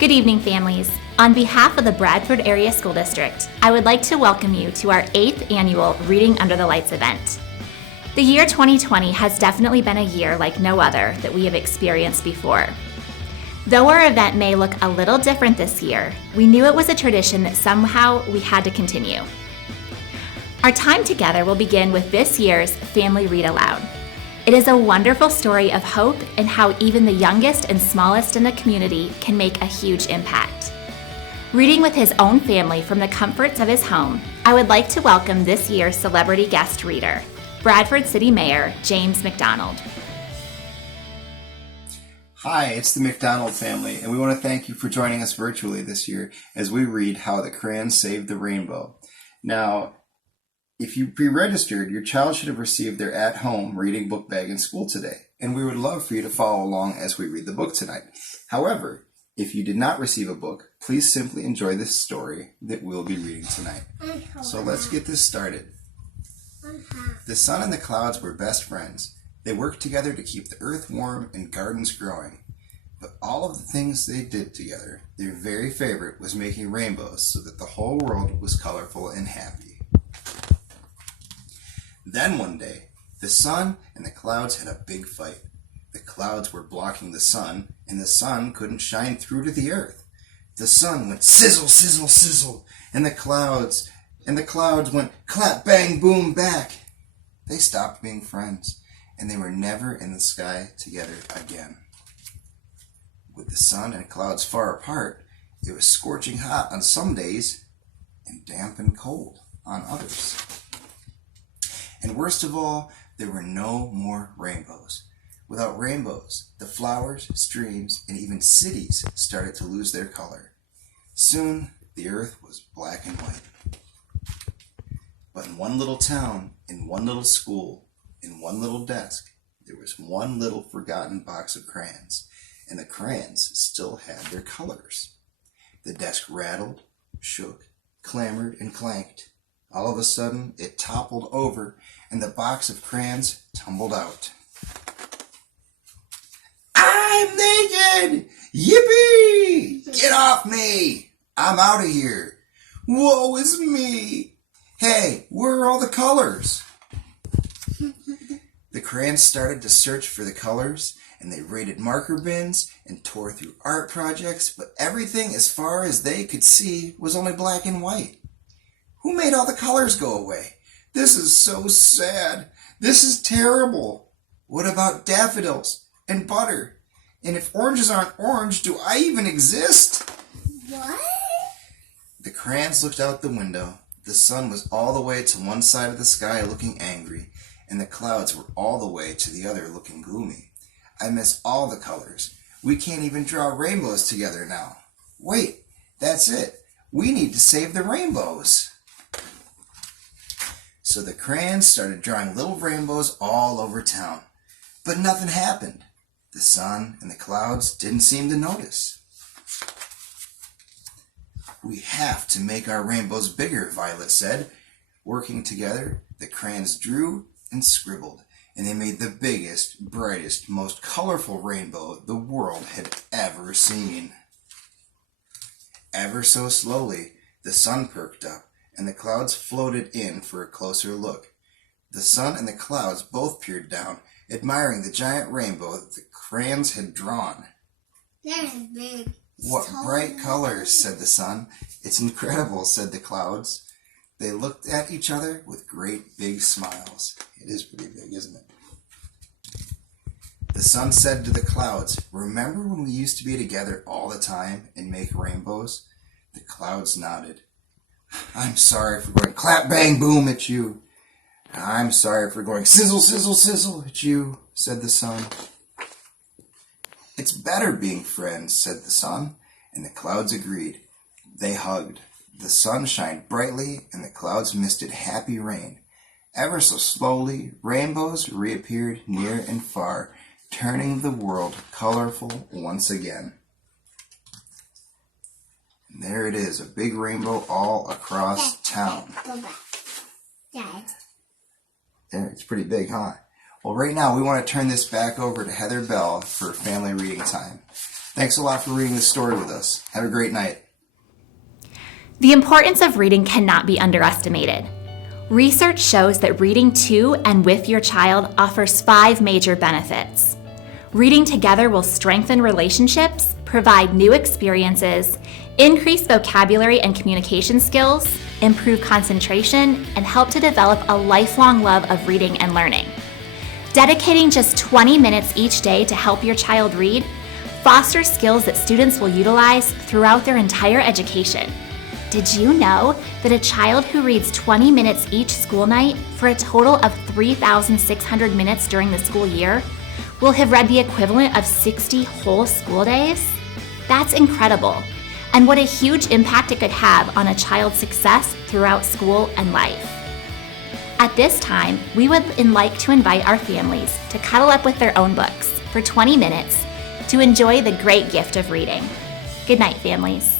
Good evening, families. On behalf of the Bradford Area School District, I would like to welcome you to our 8th annual Reading Under the Lights event. The year 2020 has definitely been a year like no other that we have experienced before. Though our event may look a little different this year, we knew it was a tradition that somehow we had to continue. Our time together will begin with this year's Family Read Aloud. It is a wonderful story of hope and how even the youngest and smallest in the community can make a huge impact. Reading with his own family from the comforts of his home, I would like to welcome this year's celebrity guest reader, Bradford City Mayor James McDonald. Hi, it's the McDonald family, and we want to thank you for joining us virtually this year as we read How the Crayons Saved the Rainbow. Now, if you pre-registered, your child should have received their at-home reading book bag in school today, and we would love for you to follow along as we read the book tonight. However, if you did not receive a book, please simply enjoy this story that we'll be reading tonight. So let's get this started. The sun and the clouds were best friends. They worked together to keep the earth warm and gardens growing. But all of the things they did together, their very favorite was making rainbows so that the whole world was colorful and happy. Then one day, the sun and the clouds had a big fight. The clouds were blocking the sun, and the sun couldn't shine through to the earth. The sun went sizzle, sizzle, sizzle, and the clouds went clap, bang, boom, back. They stopped being friends, and they were never in the sky together again. With the sun and clouds far apart, it was scorching hot on some days and damp and cold on others. And worst of all, there were no more rainbows. Without rainbows, the flowers, streams, and even cities started to lose their color. Soon, the earth was black and white. But in one little town, in one little school, in one little desk, there was one little forgotten box of crayons, and the crayons still had their colors. The desk rattled, shook, clamored, and clanked. All of a sudden, it toppled over, and the box of crayons tumbled out. I'm naked! Yippee! Get off me! I'm out of here! Woe is me! Hey, where are all the colors? The crayons started to search for the colors, and they raided marker bins and tore through art projects, but everything as far as they could see was only black and white. Who made all the colors go away? This is so sad. This is terrible. What about daffodils and butter? And if oranges aren't orange, do I even exist? What? The crayons looked out the window. The sun was all the way to one side of the sky looking angry, and the clouds were all the way to the other looking gloomy. I miss all the colors. We can't even draw rainbows together now. Wait, that's it. We need to save the rainbows. So the crayons started drawing little rainbows all over town. But nothing happened. The sun and the clouds didn't seem to notice. We have to make our rainbows bigger, Violet said. Working together, the crayons drew and scribbled, and they made the biggest, brightest, most colorful rainbow the world had ever seen. Ever so slowly, the sun perked up, and the clouds floated in for a closer look. The sun and the clouds both peered down, admiring the giant rainbow that the crayons had drawn. That is big. What bright colors, said the sun. It's incredible, said the clouds. They looked at each other with great big smiles. It is pretty big, isn't it? The sun said to the clouds, remember when we used to be together all the time and make rainbows? The clouds nodded. I'm sorry for going clap, bang, boom at you. I'm sorry for going sizzle, sizzle, sizzle at you, said the sun. It's better being friends, said the sun, and the clouds agreed. They hugged. The sun shined brightly, and the clouds misted happy rain. Ever so slowly, rainbows reappeared near and far, turning the world colorful once again. And there it is, a big rainbow all across town. Go back. Dad. There, it's pretty big, huh? Well, right now we want to turn this back over to Heather Bell for family reading time. Thanks a lot for reading the story with us. Have a great night. The importance of reading cannot be underestimated. Research shows that reading to and with your child offers 5 major benefits. Reading together will strengthen relationships, provide new experiences, increase vocabulary and communication skills, improve concentration, and help to develop a lifelong love of reading and learning. Dedicating just 20 minutes each day to help your child read fosters skills that students will utilize throughout their entire education. Did you know that a child who reads 20 minutes each school night for a total of 3,600 minutes during the school year will have read the equivalent of 60 whole school days? That's incredible, and what a huge impact it could have on a child's success throughout school and life. At this time, we would like to invite our families to cuddle up with their own books for 20 minutes to enjoy the great gift of reading. Good night, families.